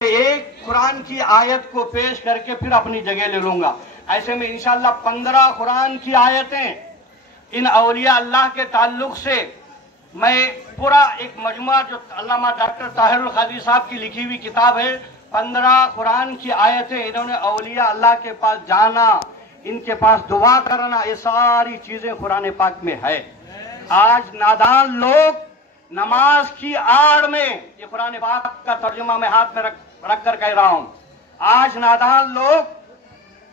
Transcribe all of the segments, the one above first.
एक कुरान की आयत को पेश करके फिर अपनी जगह ले लूंगा। ऐसे में इंशाअल्लाह 15 कुरान की आयतें इन औलिया अल्लाह के ताल्लुक से मैं पूरा एक मजमुआ जो अल्लामा डॉक्टर ताहिरुल कादरी साहब की लिखी हुई किताब है 15 कुरान की आयतें, इन्होंने औलिया अल्लाह के पास जाना, इनके पास दुआ करना, ये सारी चीजें कुरान पाक में है। आज नादान लोग नमाज की आड़ में, ये कुरान पाक का तर्जुमा मैं हाथ में रख कर कह रहा हूं, आज नादान लोग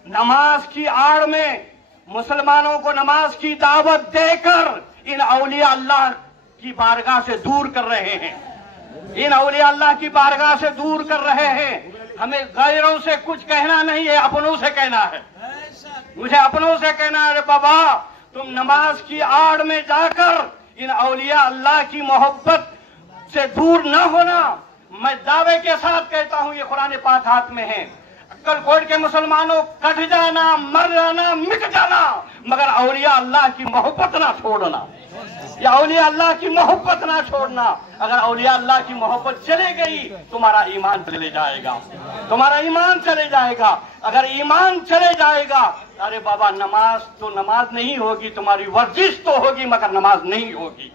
नमाज की आड़ में मुसलमानों को नमाज की दावत देकर इन औलिया अल्लाह की बारगाह से दूर कर रहे हैं, इन औलिया अल्लाह की बारगाह से दूर कर रहे हैं। हमें गैरों से कुछ कहना नहीं है, अपनों से कहना है। मुझे अपनों से कहना है, अरे बाबा तुम नमाज की आड़ में जाकर इन औलिया अल्लाह की मोहब्बत से दूर न होना। मैं दावे के साथ कहता हूं, ये कुरान पाक हाथ में है। अक्कलकोट के मुसलमानों, कट जाना, मर जाना, मिट जाना, मगर औलिया अल्लाह की मोहब्बत ना छोड़ना, या औलिया अल्लाह की मोहब्बत ना छोड़ना। अगर औलिया अल्लाह की मोहब्बत चले गई तुम्हारा ईमान चले जाएगा, तुम्हारा ईमान चले जाएगा। अगर ईमान चले जाएगा, अरे बाबा नमाज तो नमाज नहीं होगी, तुम्हारी वर्जिश तो होगी मगर नमाज नहीं होगी,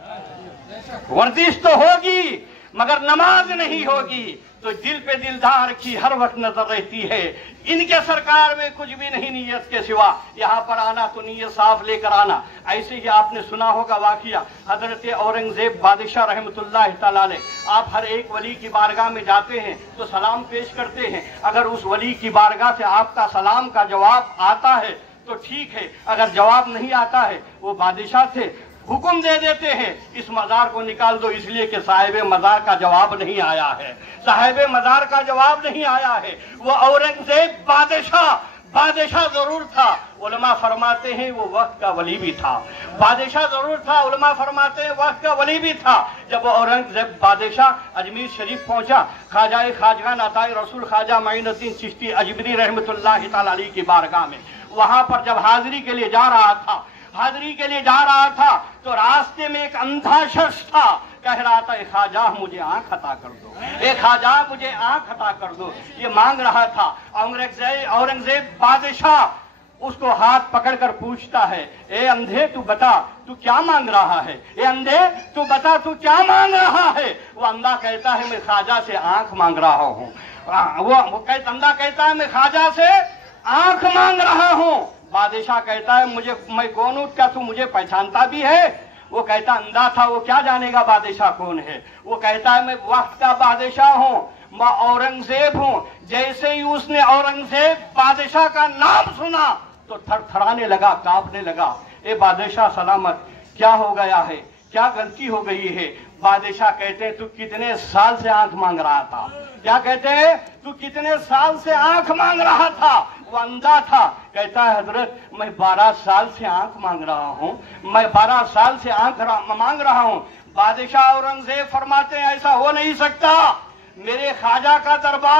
वर्जिश तो होगी मगर नमाज नहीं होगी। तो दिल पे दिलदार की हर वक्त नजर रहती है। इनके सरकार में कुछ भी नहीं नीयत के सिवा, यहाँ पर आना तो नीयत साफ लेकर आना। ऐसे ही आपने सुना होगा वाकया हजरत औरंगजेब बादशाह रहमतुल्लाह तआला अलैह। आप हर एक वली की बारगाह में जाते हैं तो सलाम पेश करते हैं। अगर उस वली की बारगाह से आपका सलाम का जवाब आता है तो ठीक है, अगर जवाब नहीं आता है, वो बादशाह थे, हुक्म दे देते हैं इस मजार को निकाल दो, इसलिए कि साहिब मजार का जवाब नहीं आया है, साहिब मजार का जवाब नहीं आया है। वो औरंगजेब बादशाह जरूर था, उलमा फरमाते हैं वो वक्त का वली भी था। बादशाह जरूर था, उलमा फरमाते हैं वक्त का वली भी था। जब औरंगजेब बादशाह अजमेर शरीफ पहुंचा, खाजा अताए रसूल ख्वाजा मोइनुद्दीन चिश्ती अजमेरी रहमतुल्लाह तआला अलैह की बारगाह में, वहां पर जब हाजिरी के लिए जा रहा था तो रास्ते में एक अंधा शख्स था, कह रहा था ख्वाजा मुझे आंख अता कर दो, ख्वाजा मुझे आंख अता कर दो, ये मांग रहा था। औरंगजेब बादशाह उसको हाथ पकड़कर पूछता है, ए अंधे तू बता तू क्या मांग रहा है, ए अंधे तू बता तू क्या मांग रहा है। वो अंधा कहता है मैं ख्वाजा से आंख मांग रहा हूँ। अंधा कहता है मैं ख्वाजा से आंख मांग रहा हूँ। बादशाह कहता है मैं कौन हूं, क्या तू मुझे पहचानता भी है। वो कहता अंधा था, वो क्या जानेगा बादशाह कौन है। वो कहता है मैं वक्त का बादशाह हूँ, मैं औरंगजेब हूँ। जैसे ही उसने औरंगजेब बादशाह का नाम सुना तो थरथराने लगा, कांपने लगा। ए बादशाह सलामत, क्या हो गया है, क्या गलती हो गई है। बादशाह कहते हैं तू कितने साल से आंख मांग रहा था, क्या कहते हैं तू कितने साल से आंख मांग रहा था। वो अंधा था, कहता है हजरत मैं 12 साल से आंख मांग रहा हूँ, मैं 12 साल से आंख मांग रहा हूँ। बादशाह औरंगजेब फरमाते हैं ऐसा हो नहीं सकता, मेरे ख्वाजा का दरबार